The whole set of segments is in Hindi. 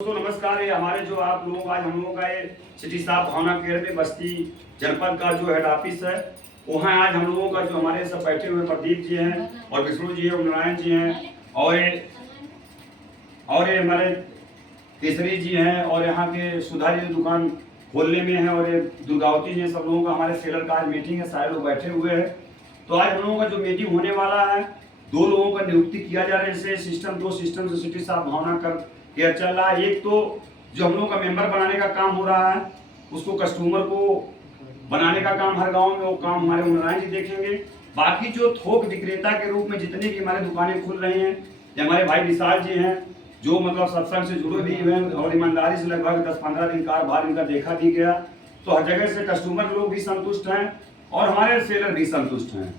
दोस्तों नमस्कार। ये हमारे जो आप लोग आज हम लोगों का ये सिटी स्टाफ भावना केयर में बस्ती जनपद का जो हेड ऑफिस है, वहाँ आज हम लोगों का जो हमारे सब बैठे हुए प्रदीप जी हैं और विष्णु जी हैं और नारायण जी हैं और ये हमारे केसरी जी हैं और यहाँ के सुधा जी दुकान खोलने में हैं और ये दुर्गावती जी हैं। सब लोगों का हमारे सेलर का आज मीटिंग है, सारे लोग बैठे हुए हैं। तो आज हम लोगों का जो मीटिंग होने वाला है, 2 लोगों का नियुक्ति किया जा रहा है। जैसे सिस्टम 2 सिस्टम से सिटी स्टाफ भावना केयर चल रहा है। एक तो जो हम लोगों का मेंबर बनाने का काम हो रहा है, उसको कस्टमर को बनाने का काम हर गांव में, वो काम हमारे नारायण जी देखेंगे। बाकी जो थोक विक्रेता के रूप में जितनी भी हमारे दुकानें खुल रही हैं, ये हमारे भाई विशाल जी हैं जो मतलब सत्संग से जुड़े भी हैं और ईमानदारी से लगभग 10-15 दिन कारोबार इनका देखा भी गया। तो हर जगह से कस्टमर लोग भी संतुष्ट हैं और हमारे सेलर भी संतुष्ट हैं।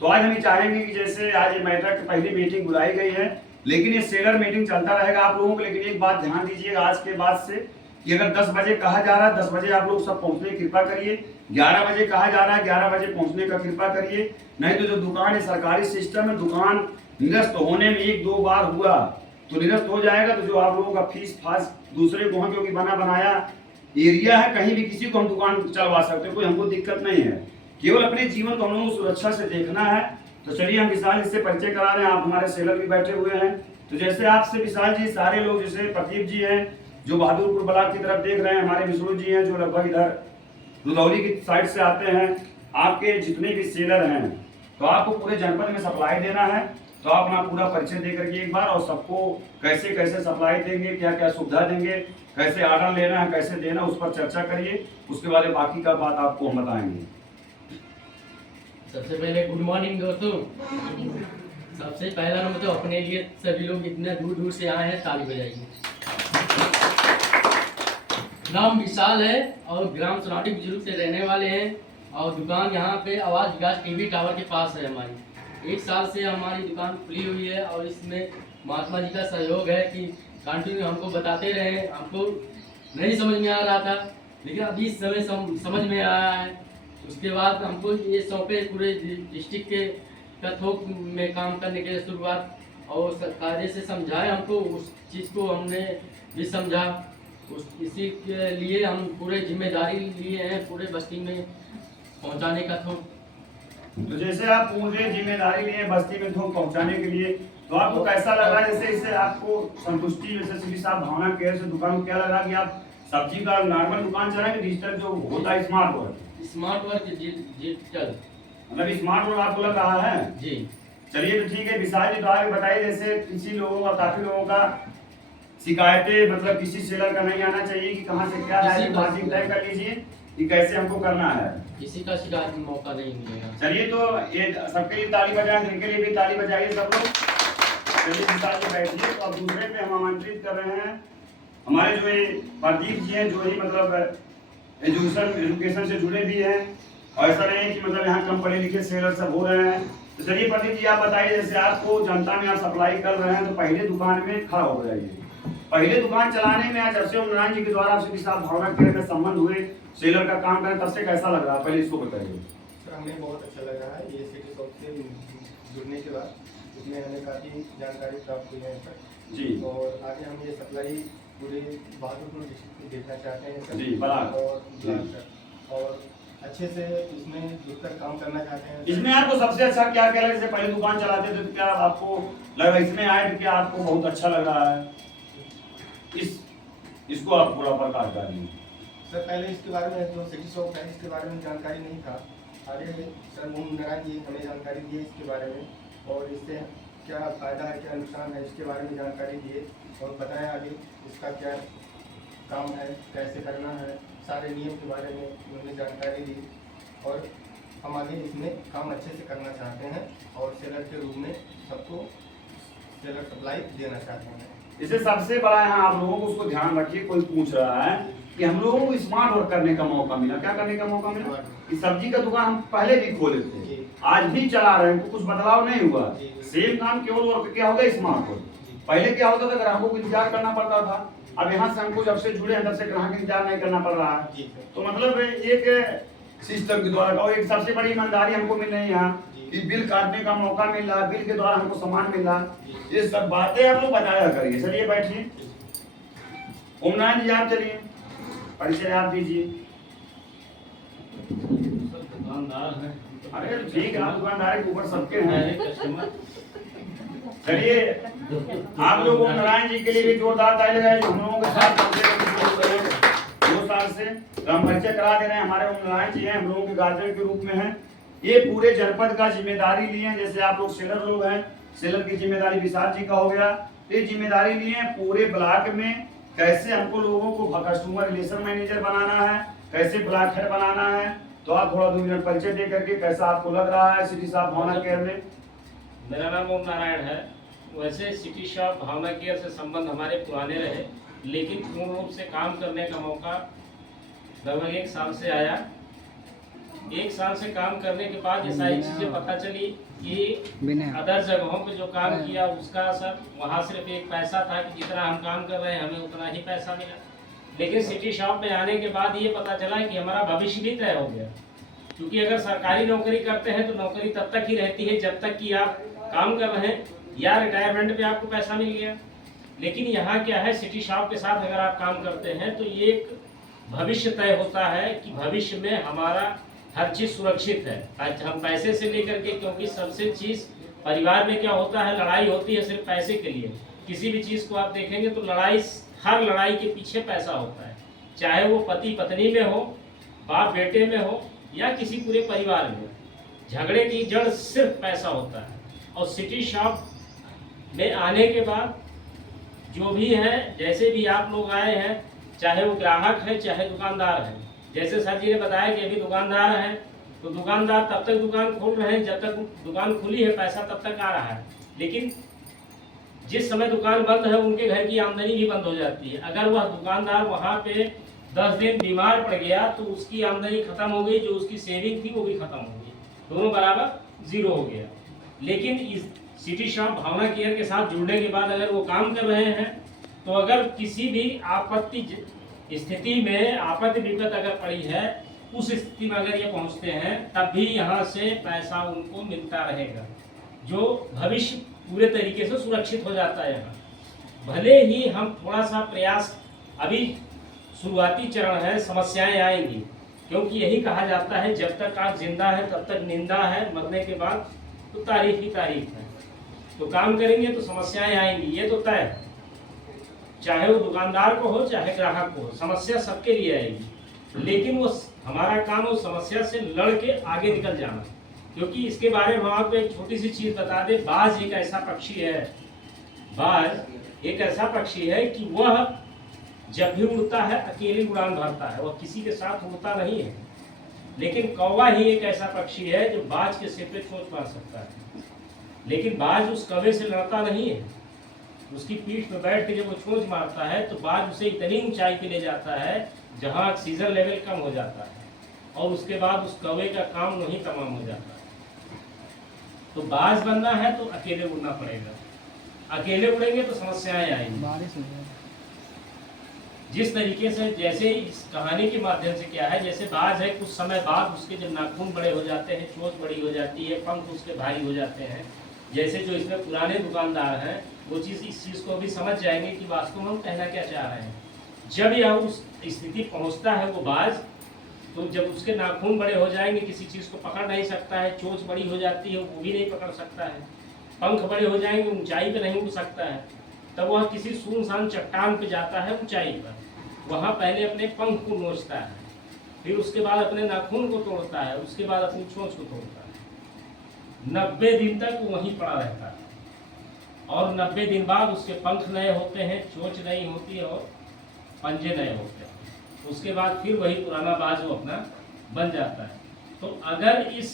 तो आज हम ये चाहेंगे कि जैसे आज ये मैटर की पहली मीटिंग बुलाई गई है, लेकिन ये सेलर मीटिंग चलता रहेगा आप लोगों को। लेकिन एक बात ध्यान दीजिएगा आज के बाद से कि अगर 10 बजे कहा जा रहा है 10 बजे आप लोग सब पहुंचने की कृपा करिए। 11 बजे कहा जा रहा है 11 बजे पहुंचने का कृपा करिए। नहीं तो जो दुकान है, सरकारी सिस्टम है, दुकान निरस्त होने में 1-2 बार हुआ तो निरस्त हो जाएगा। तो जो आप लोगों का फीस फास दूसरे को है, क्योंकि बना बनाया एरिया है, कहीं भी किसी को हम दुकान चलवा सकते हैं, कोई हमको दिक्कत नहीं है। केवल अपने जीवन को हम लोगों को सुरक्षा से देखना है। तो चलिए हम विशाल इससे परिचय करा रहे हैं। आप हमारे सेलर भी बैठे हुए हैं। तो जैसे आपसे विशाल जी, सारे लोग जैसे प्रदीप जी हैं जो बहादुरपुर ब्लॉक की तरफ देख रहे हैं, हमारे विष्णु जी हैं जो लगभग इधर रुदौली की साइड से आते हैं। आपके जितने भी सेलर हैं तो आपको पूरे जनपद में सप्लाई देना है। तो आप अपना पूरा परिचय दे करके एक बार, और सबको कैसे कैसे सप्लाई देंगे, क्या क्या सुविधा देंगे, कैसे ऑर्डर लेना है, कैसे देना, उस पर चर्चा करिए। उसके बाद बाकी का बात आपको हम बताएंगे। सबसे पहले गुड मॉर्निंग दोस्तों। सबसे पहला नंबर तो अपने लिए सभी लोग इतने दूर दूर से आए हैं, ताली बजाइए। नाम विशाल है और ग्राम सोनाटी बुजुर्ग से रहने वाले हैं और दुकान यहाँ पे आवाज विकास टीवी टावर के पास है हमारी। 1 साल से हमारी दुकान खुली हुई है और इसमें महात्मा जी का सहयोग है कि कंटिन्यू हमको बताते रहे। हमको नहीं समझ में आ रहा था, लेकिन अभी इस समय समझ में आया है। उसके बाद हमको ये सौंपे पूरे डिस्ट्रिक्ट के का थोक में काम करने के लिए शुरुआत, और कायदे से समझाए हमको, उस चीज़ को हमने भी समझा। इसी के लिए हम पूरे जिम्मेदारी लिए हैं पूरे बस्ती में पहुंचाने का थोक। तो जैसे आप पूरे जिम्मेदारी लिए बस्ती में थोक पहुंचाने के लिए, तो आपको कैसा लगा? जैसे इससे आपको संतुष्टि, जैसे सिटी स्टाफ भावना केयर से दुकान को क्या लगा कि आप सब्जी का नॉर्मल दुकान चलाएंगे, डिजिटल जो होता है स्मार्ट वर्क डिजिटल, मतलब स्मार्ट वर्क आपको लग रहा है जी। चलिए तो ठीक है। विशाल जी तो आगे बताइए, जैसे किसी लोगों का, काफी लोगों का शिकायतें, मतलब किसी सेलर का नहीं आना चाहिए कि कहाँ से क्या है, बातचीत तय कर लीजिए कि कैसे हमको करना है। किसी का शिकायत में मौका नहीं मिलेगा। चलिए तो ये सबके लिए ताली बजाएं, इनके लिए भी ताली बजाइए सब लोग। चलिए विशाल जी बैठिए। तो अब दूसरे पे हम आमंत्रित कर रहे हैं हमारे जो ये प्रदीप जी हैं, जो ही मतलब एजुकेशन से जुड़े भी हैं, और ऐसा नहीं है कि मतलब यहाँ कम पढ़े लिखे सेलर सब हो रहे हैं। तो चलिए प्रदीप जी आप बताइए, जैसे आपको जनता में आप सप्लाई कर रहे हैं तो पहले दुकान में खड़ा हो जाइए। पहले दुकान चलाने में आज जब से नारायण जी के द्वारा आपसे किसी भावना केयर में संबंध हुए, सेलर का काम करें, तब से कैसा लग रहा है, पहले इसको बताइए। सर हमें बहुत अच्छा लग रहा है ये सिटी शॉप से जुड़ने के बाद। इसमें हमें काफ़ी जानकारी प्राप्त हुई है सर जी। और आगे हम ये सप्लाई पूरे बहादुरपुर डिस्ट्रिक्ट में देखना चाहते हैं सर जी, ब्लॉक और अच्छे से इसमें जुड़कर काम करना चाहते हैं। इसमें आपको सबसे अच्छा क्या क्या लगा? जैसे पहले दुकान चलाते थे तो क्या आपको लग रहा है, इसमें आए तो क्या आपको बहुत अच्छा लग रहा है? इसको आप पूरा प्रकाश डालिए। सर पहले इसके बारे में जो सिटी शॉप है इसके बारे में जानकारी नहीं था। आगे सर नारायण जी हमें जानकारी दिए इसके बारे में, और इससे क्या फ़ायदा है क्या नुकसान है इसके बारे में जानकारी दिए और बताएं आगे इसका क्या काम है, कैसे करना है, सारे नियम के बारे में उन्होंने जानकारी दी। और हम आगे इसमें काम अच्छे से करना चाहते हैं और सेलर के रूप में सबको सेलर सप्लाई देना चाहते हैं। इसे सबसे बड़ा है, आप लोगों को उसको ध्यान रखिए। कोई पूछ रहा है कि हम लोगों को स्मार्ट वर्क करने का मौका मिला, क्या करने का मौका मिला? कि सब्जी का दुकान हम पहले भी खोले थे, आज भी चला रहे हैं, तो कुछ बदलाव नहीं हुआ। सेम काम केवल वर्क क्या होगा, स्मार्ट वर्क। पहले क्या होता था, ग्राहकों को इंतजार करना पड़ता था। अब यहाँ से हमको जब से जुड़े हैं तब से ग्राहक इंतजार नहीं करना पड़ रहा है। तो मतलब एक सिस्टम के द्वारा, और एक सबसे बड़ी ईमानदारी हमको मिल रही है यहाँ कि बिल काटने का मौका मिल रहा है, बिल के द्वारा हमको सामान मिल रहा है। ये सब बातें आप लोग बताया करिए। चलिए बैठिए। ओम नारायण जी आप चलिए, परिचय आप दीजिए। दुकानदार है। अरे ठीक है, आप दुकानदार के ऊपर सबके हैं। कस्टमर। चलिए आप लोग ओम नारायण जी के लिए भी जोरदार ताली लगाइए। हम लोगों के साथ 2 साल से हम परिचय करा दे रहे हैं। हमारे ओम नारायण जी हैं, हम लोगों के गार्जियन के रूप में हैं। ये पूरे जनपद का जिम्मेदारी लिए हैं। जैसे आप लोग सेलर लोग हैं, सेलर की जिम्मेदारी विशाल जी का हो गया। ये जिम्मेदारी लिए हैं पूरे ब्लॉक में कैसे हमको लोगों को कस्टमर रिलेशन मैनेजर बनाना है, कैसे ब्लॉक हेड बनाना है। तो आप थोड़ा 2 मिनट परिचय दे करके कैसा आपको लग रहा है सिटी शॉप भावना केयर में। मेरा नाम ओम नारायण है। वैसे सिटी शॉप भावना केयर से संबंध हमारे पुराने रहे, लेकिन पूर्ण रूप से काम करने का मौका लगभग 1 साल से आया। 1 साल से काम करने के बाद ये सारी चीज़ें पता चली कि अदर जगहों पे जो काम किया उसका असर, वहाँ सिर्फ एक पैसा था कि जितना हम काम कर रहे हैं हमें उतना ही पैसा मिला। लेकिन सिटी शॉप में आने के बाद ये पता चला कि हमारा भविष्य भी तय हो गया। क्योंकि अगर सरकारी नौकरी करते हैं तो नौकरी तब तक ही रहती है जब तक कि आप काम कर रहे हैं या रिटायरमेंट पे आपको पैसा मिल गया। लेकिन यहाँ क्या है, सिटी शॉप के साथ अगर आप काम करते हैं तो ये एक भविष्य तय होता है कि भविष्य में हमारा हर चीज़ सुरक्षित है। आज हम पैसे से लेकर के, क्योंकि सबसे चीज़ परिवार में क्या होता है, लड़ाई होती है सिर्फ पैसे के लिए। किसी भी चीज़ को आप देखेंगे तो लड़ाई, हर लड़ाई के पीछे पैसा होता है, चाहे वो पति पत्नी में हो, बाप बेटे में हो या किसी पूरे परिवार में। झगड़े की जड़ सिर्फ पैसा होता है। और सिटी शॉप में आने के बाद जो भी है, जैसे भी आप लोग आए हैं, चाहे वो ग्राहक है चाहे दुकानदार है। जैसे सर जी ने बताया कि अभी दुकानदार हैं तो दुकानदार तब तक दुकान खोल रहे हैं जब तक दुकान खुली है, पैसा तब तक आ रहा है। लेकिन जिस समय दुकान बंद है उनके घर की आमदनी भी बंद हो जाती है। अगर वह दुकानदार वहाँ पे 10 दिन बीमार पड़ गया तो उसकी आमदनी खत्म हो गई, जो उसकी सेविंग थी वो भी खत्म हो गई, दोनों बराबर 0 हो गया। लेकिन इस सिटी शॉप भावना केयर के साथ जुड़ने के बाद अगर वो काम कर रहे हैं तो अगर किसी भी आपत्ति स्थिति में आपत्ति विपत अगर पड़ी है, उस स्थिति में अगर ये पहुंचते हैं तब भी यहाँ से पैसा उनको मिलता रहेगा, जो भविष्य पूरे तरीके से सुरक्षित हो जाता है। यहाँ भले ही हम थोड़ा सा प्रयास, अभी शुरुआती चरण है, समस्याएं आएंगी, क्योंकि यही कहा जाता है जब तक आप जिंदा है तब तक निंदा है, मरने के बाद तो तारीफ ही तारीफ है। तो काम करेंगे तो समस्याएं आएंगी, ये तो तय है। चाहे वो दुकानदार को हो चाहे ग्राहक को हो, समस्या सबके लिए आएगी। लेकिन वो हमारा काम उस समस्या से लड़ के आगे निकल जाना। क्योंकि इसके बारे में हम आपको एक छोटी सी चीज बता दें, बाज एक ऐसा पक्षी है, बाज एक ऐसा पक्षी है कि वह जब भी उड़ता है अकेले उड़ान भरता है, वह किसी के साथ उड़ता नहीं है। लेकिन कौवा ही एक ऐसा पक्षी है जो बाज के सिर पे चोंच मार सकता है, लेकिन बाज उस कौवे से लड़ता नहीं है। उसकी पीठ पे बैठ के जब वो चोंच मारता है तो बाज उसे इतनी ऊंचाई पे ले जाता है जहां ऑक्सीजन लेवल कम हो जाता है, और उसके बाद उस कौवे का काम वहीं तमाम हो जाता है। तो बाज बनना है तो अकेले उड़ना पड़ेगा, अकेले उड़ेंगे तो समस्याएं आएंगी। जिस तरीके से, जैसे इस कहानी के माध्यम से क्या है, जैसे बाज है, कुछ समय बाद उसके जब नाखून बड़े हो जाते हैं, चोंच बड़ी हो जाती है, पंख उसके भारी हो जाते हैं। जैसे जो इसमें पुराने दुकानदार हैं वो चीज़, इस चीज़ को भी समझ जाएंगे कि वास्तव में हम कहना क्या चाह रहे हैं। जब यह उस स्थिति पहुंचता है वो बाज, तो जब उसके नाखून बड़े हो जाएंगे, किसी चीज़ को पकड़ नहीं सकता है, चोंच बड़ी हो जाती है, वो भी नहीं पकड़ सकता है, पंख बड़े हो जाएंगे, ऊंचाई पे नहीं उड़ सकता है, तब वह किसी सुनसान चट्टान पे जाता है ऊंचाई पर। वहाँ पहले अपने पंख को नोचता है, फिर उसके बाद अपने नाखून को तोड़ता है, उसके बाद अपनी चोंच को तोड़ता है। 90 दिन तक वो वहीं पड़ा रहता है, और 90 दिन बाद उसके पंख नए होते हैं, चोंच नई होती है और पंजे नए होते हैं। उसके बाद फिर वही पुराना बाज वो अपना बन जाता है। तो अगर इस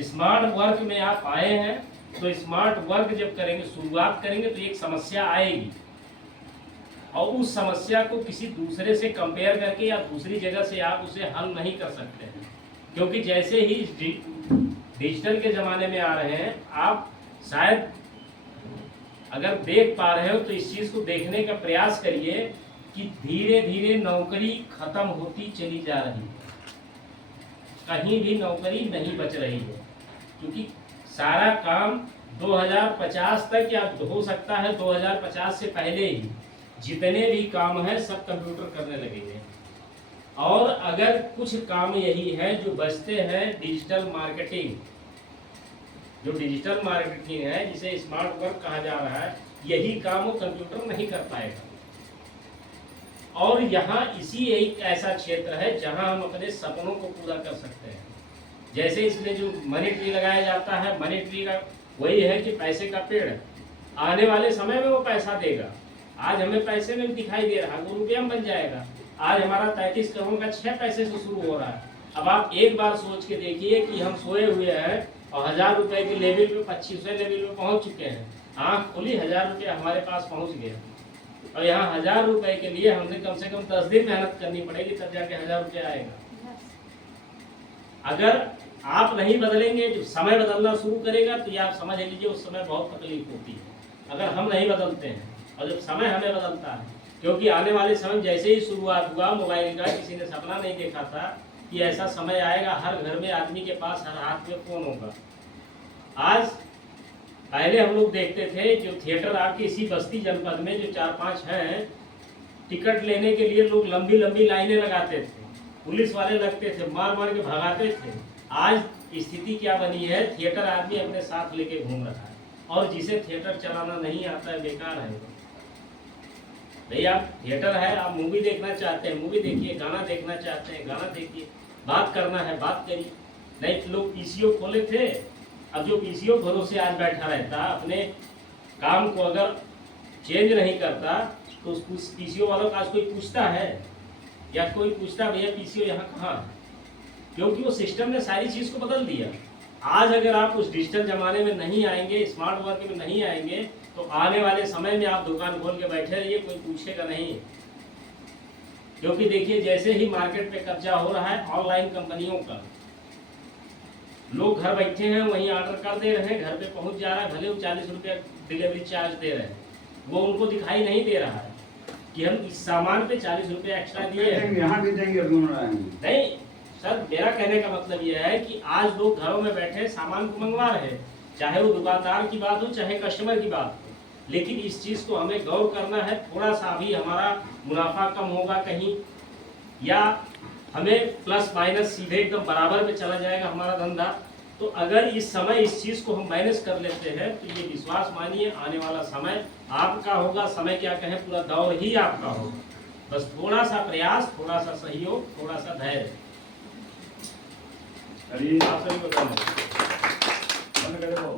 स्मार्ट वर्क में आप आए हैं तो स्मार्ट वर्क जब करेंगे, शुरुआत करेंगे, तो एक समस्या आएगी, और उस समस्या को किसी दूसरे से कंपेयर करके या दूसरी जगह से आप उसे हल नहीं कर सकते हैं। क्योंकि जैसे ही डिजिटल के ज़माने में आ रहे हैं, आप शायद अगर देख पा रहे हो तो इस चीज़ को देखने का प्रयास करिए कि धीरे धीरे नौकरी खत्म होती चली जा रही है, कहीं भी नौकरी नहीं बच रही है। क्योंकि सारा काम 2050 तक, या हो सकता है 2050 से पहले ही जितने भी काम है सब कंप्यूटर करने लगेंगे। और अगर कुछ काम यही है जो बचते हैं डिजिटल मार्केटिंग, जो डिजिटल मार्केटिंग है जिसे स्मार्ट वर्क कहा जा रहा है, यही काम वो कंप्यूटर नहीं कर पाएगा। और यहाँ इसी एक ऐसा क्षेत्र है जहाँ हम अपने सपनों को पूरा कर सकते हैं। जैसे इसमें जो मनी ट्री लगाया जाता है, मनी ट्री का वही है कि पैसे का पेड़ आने वाले समय में वो पैसा देगा। आज हमें पैसे में दिखाई दे रहा है, वो रुपया में बन जाएगा। आज हमारा 33 करोड़ का 6 पैसे से शुरू हो रहा है। अब आप एक बार सोच के देखिए कि हम सोए हुए हैं और 1000 रुपए के लेवल पे 2500 लेवल पे पहुंच चुके हैं। आँख खुली 1000 रुपये हमारे पास पहुंच गए, और यहाँ 1000 रुपए के लिए हमने कम से कम 10 दिन मेहनत करनी पड़ेगी, तब जाके 1000 रुपये आएगा। अगर आप नहीं बदलेंगे, जो समय बदलना शुरू करेगा, तो ये आप समझ लीजिए उस समय बहुत तकलीफ होती है अगर हम नहीं बदलते हैं। और जब समय हमें बदलता है, क्योंकि आने वाले समय जैसे ही शुरुआत हुआ मोबाइल का, किसी ने सपना नहीं देखा था कि ऐसा समय आएगा हर घर में आदमी के पास हर हाथ में फोन होगा। आज पहले हम लोग देखते थे जो थिएटर आपके इसी बस्ती जनपद में जो 4-5 हैं, टिकट लेने के लिए लोग लंबी लंबी लाइनें लगाते थे, पुलिस वाले लगते थे, मार मार के भगाते थे। आज स्थिति क्या बनी है, थिएटर आदमी अपने साथ लेके घूम रहा है, और जिसे थिएटर चलाना नहीं आता है बेकार है। भाई आप थिएटर है, आप मूवी देखना चाहते हैं मूवी देखिए, गाना देखना चाहते हैं गाना देखिए, बात करना है बात करिए। नहीं तो लोग पीसीओ खोले थे, अब जो पीसीओ भरोसे आज बैठा रहता, अपने काम को अगर चेंज नहीं करता तो उस पीसीओ वालों का आज कोई पूछता है, या कोई पूछता भैया पीसीओ यहाँ कहाँ है? क्योंकि वो सिस्टम ने सारी चीज़ को बदल दिया। आज अगर आप उस डिजिटल जमाने में नहीं आएंगे, स्मार्ट वर्क में नहीं आएंगे, तो आने वाले समय में आप दुकान खोल के बैठे रहिए, कोई पूछेगा नहीं। क्योंकि देखिए जैसे ही मार्केट पे कब्जा हो रहा है ऑनलाइन कंपनियों का, लोग घर बैठे हैं वहीं ऑर्डर कर दे रहे हैं, घर पे पहुंच जा रहा है, भले वो 40 रुपये डिलीवरी चार्ज दे रहे हैं, वो उनको दिखाई नहीं दे रहा है कि हम इस सामान पे 40 रुपये एक्स्ट्रा दिए हैं। यहाँ भी देंगे नहीं सर, मेरा कहने का मतलब यह है कि आज लोग घरों में बैठे सामान को मंगवा रहे हैं, चाहे वो दुकानदार की बात हो चाहे कस्टमर की बात हो। लेकिन इस चीज़ को हमें गौर करना है, थोड़ा सा भी हमारा मुनाफा कम होगा कहीं, या हमें प्लस माइनस सीधे एकदम बराबर में चला जाएगा हमारा धंधा। तो अगर इस समय इस चीज़ को हम मैनेज कर लेते हैं तो ये विश्वास मानिए आने वाला समय आपका होगा। समय क्या कहें, पूरा दौर ही आपका होगा। बस थोड़ा सा प्रयास, थोड़ा सा सहयोग, थोड़ा सा धैर्य। अरे आप सभी बताएं। बंद कर दो।